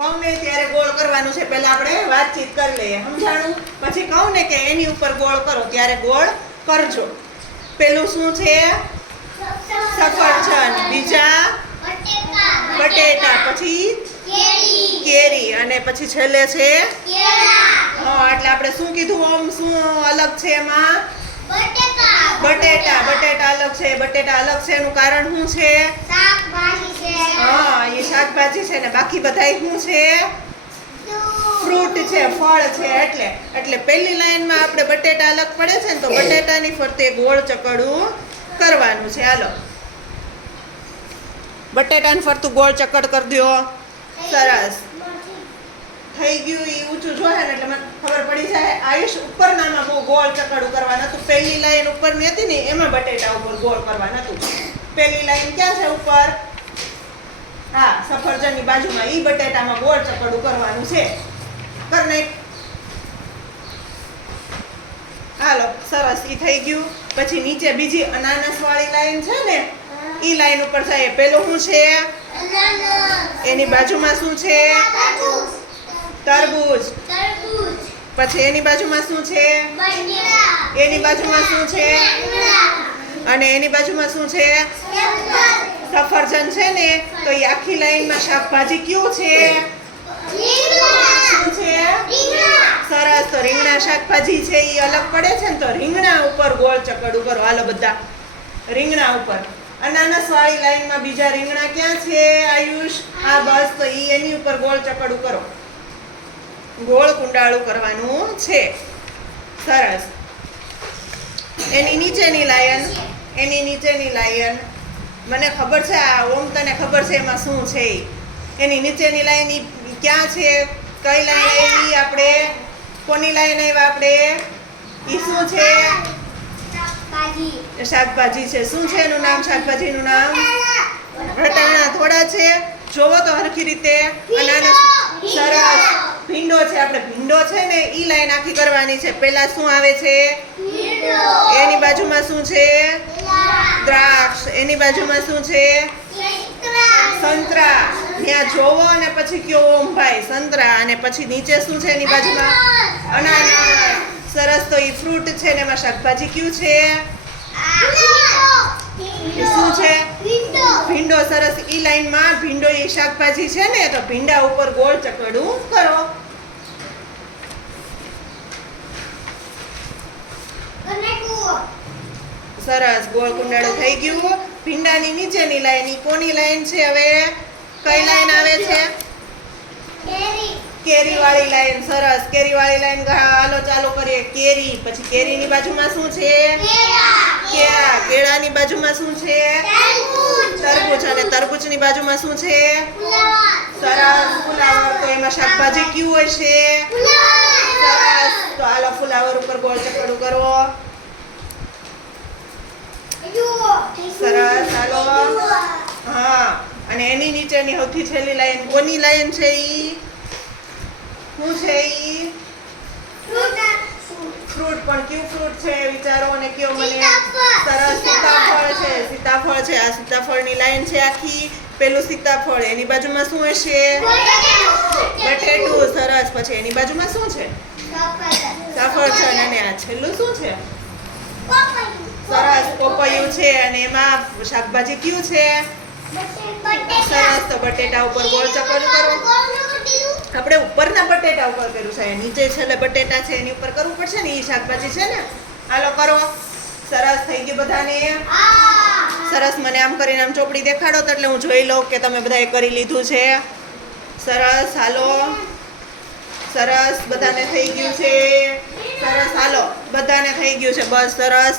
કહું ત્યારે ગોળ કરવાનું છે. પહેલા આપણે વાતચીત કરી લઈએ. સમજાણું? પછી કહું ને કે એની ઉપર ગોળ કરો. ત્યારે ગોળ કરજો. પેલું શું છે? સફરજન. બીજા? બટેટા પછી? કેરી. અને પછી છેલ્લે છે? હા એટલે આપણે શું કીધું? ઓમ શું અલગ છે એમાં? બટેટા બટેટા અલગ છે બટેટા અલગ છે એનું કારણ શું છે? હા એ શાકભાજી છે ને બાકી બધાય શું છે? ફ્રૂટ છે ફળ છે એટલે એટલે પહેલી લાઈનમાં આપણે બટેટા અલગ પડે છે ને તો બટેટાની ફરતે ગોળ ચકડું કરવાનું છે. હાલો. બટેટાને ફરતું ગોળ ચકડ કરી દો સરસ. થઈ ગયું એ ઊંચું જોહે ને એટલે મને ખબર પડી જાય. આયુષ ઉપરનામાં બહુ ગોળ ચકડું કરવાનું હતું પહેલી લાઈન ઉપરની હતી ને એમાં બટેટા ઉપર ગોળ કરવાનું હતું પહેલી લાઈન ક્યાં છે ઉપર? હા સફરજનની બાજુમાં. ઈ બટેટામાં ગોળ ચકડું કરવાનું છે. કર ને. હાલો સરસ ઈ થઈ ગયું. પછી નીચે બીજી અનાનસ વાળી લાઈન છે ને ઈ લાઈન ઉપર જાય. પેલું શું છે? એની બાજુમાં શું છે? તરબૂચ. પછી એની બાજુમાં શું છે? એની બાજુમાં શું છે? અને એની બાજુમાં શું છે? સફરજન. છે ને તો એ આખી લાઈનમાં શાકભાજી કયું છે? શું છે? સરસ તો રીંગણા શાકભાજી છે એ અલગ પડે છે ને તો રીંગણા ઉપર ગોળ ચકડ ઉપર હાલો બધા. રીંગણા ઉપર. અનાનસ વાળી લાઈનમાં બીજા રીંગણા ક્યાં છે આયુષ? આ બસ તો એ એની ઉપર ગોળ ચકડ કરો ગોળ કુંડાળું કરવાનું છે. સરસ. એની નીચેની લાયન એની નીચેની લાયન. મને ખબર છે આ ઓમ તને ખબર છે એમાં શું છે. એની નીચેની લાઈન ક્યાં છે? કઈ લાઈન આવી આપણે? કોની લાઈન આવ્યા આપણે? એ શું છે? શાકભાજી. છે. શું છે એનું નામ? શાકભાજીનું નામ? રટાણા થોડા છે. જોવો તો હરખી રીતે. સરસ. ભીંડો છે આપણે ભીંડો છે ને ઈ લાઈન આખી કરવાની છે. પહેલા શું આવે છે? એની બાજુમાં શું છે? દ્રાક્ષ. એની બાજુમાં શું છે? સંતરા ત્યાં જોવો અને પછી કયો ઓમ ભાઈ સંતરા. અને પછી નીચે શું છે એની બાજુમાં? અનાનસ. સરસ. તો ઈ ફ્રૂટ છે ને એમાં શાકભાજી કયું છે? શું છે? ભીંડો. સરસ. ઈ લાઈનમાં ભીંડો એ શાકભાજી છે ને તો ભીંડા ઉપર ગોળ ચકડું કરો. સરસ ગોળ કુંડાળું થઈ ગયું. ભીંડાની નીચેની લાઈન ઈ કોની લાઈન છે હવે? કઈ લાઈન આવે છે? કેરી. વાળી લાઈન સરસ. કેરી વાળી લાઈન હાલો ચાલુ કરીએ. કેરી પછી કેરીની બાજુમાં શું છે? કેળા. કેળાની બાજુમાં શું છે? તરબૂચ. અને તરબૂચની બાજુમાં શું છે? સરસ ફુલાવર તો એમાં શાકભાજી કયું હોય છે? સરસ. તો હાલો ફુલાવર ઉપર ગોળ ચકડું કરો હા, અને એની નીચેની સૌથી છેલ્લી લાઈન, કોની લાઈન છે ઈ? શું છે ઈ? ફ્રૂટ, પણ કયું ફ્રૂટ છે વિચારો અને કયો મને? સરસ, સીતાફળ છે સીતાફળ છે. આ સીતાફળની લાઈન છે આખી. પેલું સીતાફળ, એની બાજુમાં શું હશે? બટેટું. સરસ. પછી એની બાજુમાં શું છે? સફરજન અને આ છેલ્લું શું છે? સરસ પોપૈયું છે અને એમાં શાકભાજી કયું છે? સરસ, તો બટેટા ઉપર ગોળ ચકર કરો આપણે ઉપરના બટેટા ઉપર કર્યું છે. નીચે છેલ્લે બટેટા છે, એની ઉપર કરવું પડશે ને? એ શાકભાજી છે ને? હાલો કરો. સરસ થઈ ગયું બધાને? સરસ, મને આમ કરીને આમ ચોપડી દેખાડો તો એટલે હું જોઈ લઉં કે તમે બધાએ કરી લીધું છે. સરસ, હાલો. સરસ બધાને થઈ ગયું છે. સરસ હાલો બધાને થઈ ગયું છે. બસ સરસ.